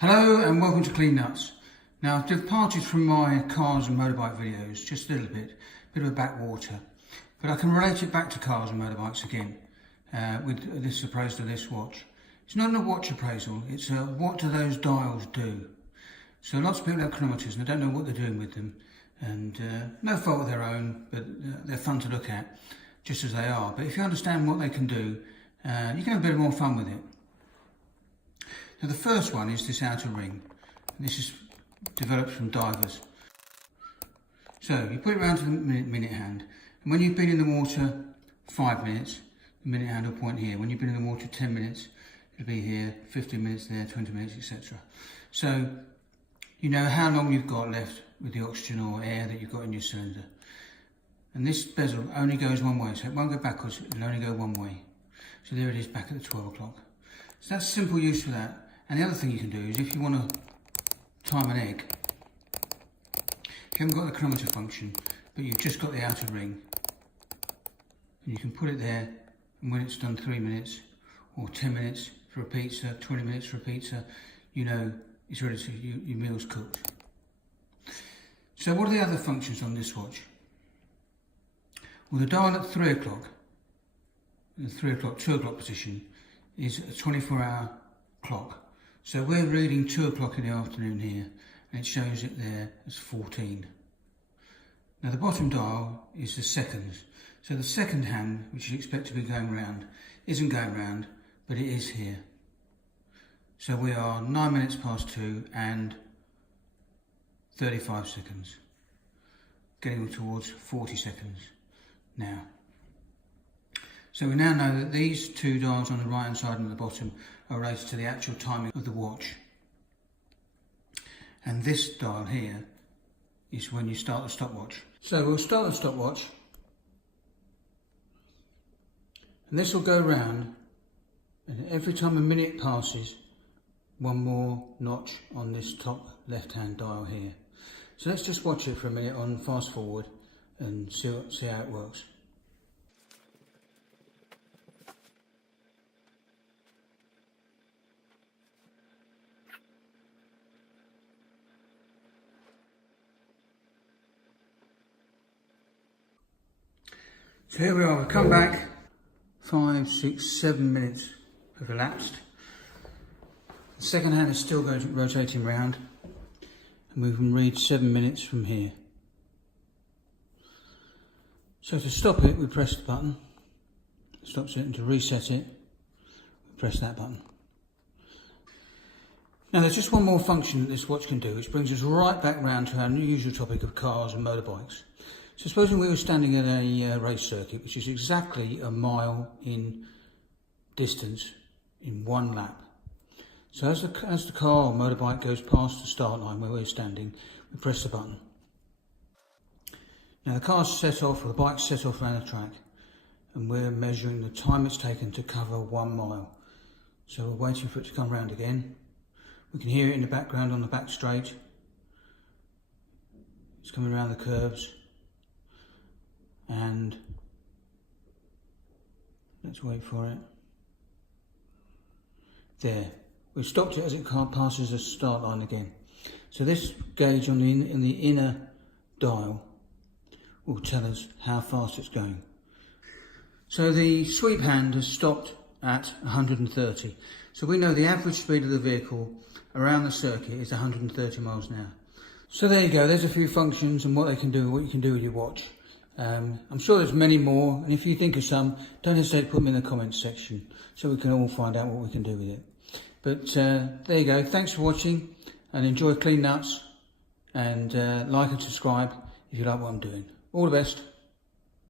Hello and welcome to Clean Nuts. Now I've departed from my cars and motorbike videos just a little bit of a backwater, but I can relate it back to cars and motorbikes again with this appraisal of this watch. It's not a watch appraisal, it's a what do those dials do. So lots of people have chronometers and they don't know what they're doing with them, and no fault of their own, but they're fun to look at just as they are. But if you understand what they can do, you can have a bit more fun with it. Now the first one is this outer ring. This is developed from divers. So you put it around to the minute hand, and when you've been in the water 5 minutes, the minute hand will point here. When you've been in the water 10 minutes, it'll be here, 15 minutes there, 20 minutes, etc. So you know how long you've got left with the oxygen or air that you've got in your cylinder. And this bezel only goes one way, so it won't go backwards, it'll only go one way. So there it is back at the 12 o'clock. So that's simple use for that. And the other thing you can do is if you want to time an egg, if you haven't got the chronometer function, but you've just got the outer ring, and you can put it there, and when it's done 3 minutes, or 10 minutes for a pizza, 20 minutes for a pizza, you know it's ready to, your meal's cooked. So what are the other functions on this watch? Well, the dial at 3 o'clock, the 3 o'clock, 2 o'clock position, is a 24-hour clock. So we're reading 2 o'clock in the afternoon here, and it shows it there as 14. Now the bottom dial is the seconds. So the second hand, which you expect to be going round, isn't going round, but it is here. So we are 9 minutes past 2 and 35 seconds. Getting towards 40 seconds now. So we now know that these two dials on the right hand side and the bottom are related to the actual timing of the watch. And this dial here is when you start the stopwatch. So we'll start the stopwatch, and this will go round, and every time a minute passes, one more notch on this top left hand dial here. So let's just watch it for a minute on fast forward and see how it works. So here we are, we've come back, 5, 6, 7 minutes have elapsed. The second hand is still rotating round, and we can read 7 minutes from here. So to stop it, we press the button, stops it, and to reset it, we press that button. Now there's just one more function that this watch can do, which brings us right back round to our usual topic of cars and motorbikes. So supposing we were standing at a race circuit, which is exactly a mile in distance in one lap. So as the car or motorbike goes past the start line where we're standing, we press the button. Now the car's set off, or the bike's set off around the track, and we're measuring the time it's taken to cover 1 mile. So we're waiting for it to come round again. We can hear it in the background on the back straight. It's coming around the curves. And let's wait for it. There, we've stopped it as it passes the start line again. So this gauge on in the inner dial will tell us how fast it's going. So the sweep hand has stopped at 130. So we know the average speed of the vehicle around the circuit is 130 miles an hour. So there you go, there's a few functions and what they can do, what you can do with your watch. I'm sure there's many more, and if you think of some, don't hesitate to put them in the comments section so we can all find out what we can do with it. But there you go, thanks for watching, and enjoy Clean Nuts, and like and subscribe if you like what I'm doing. All the best.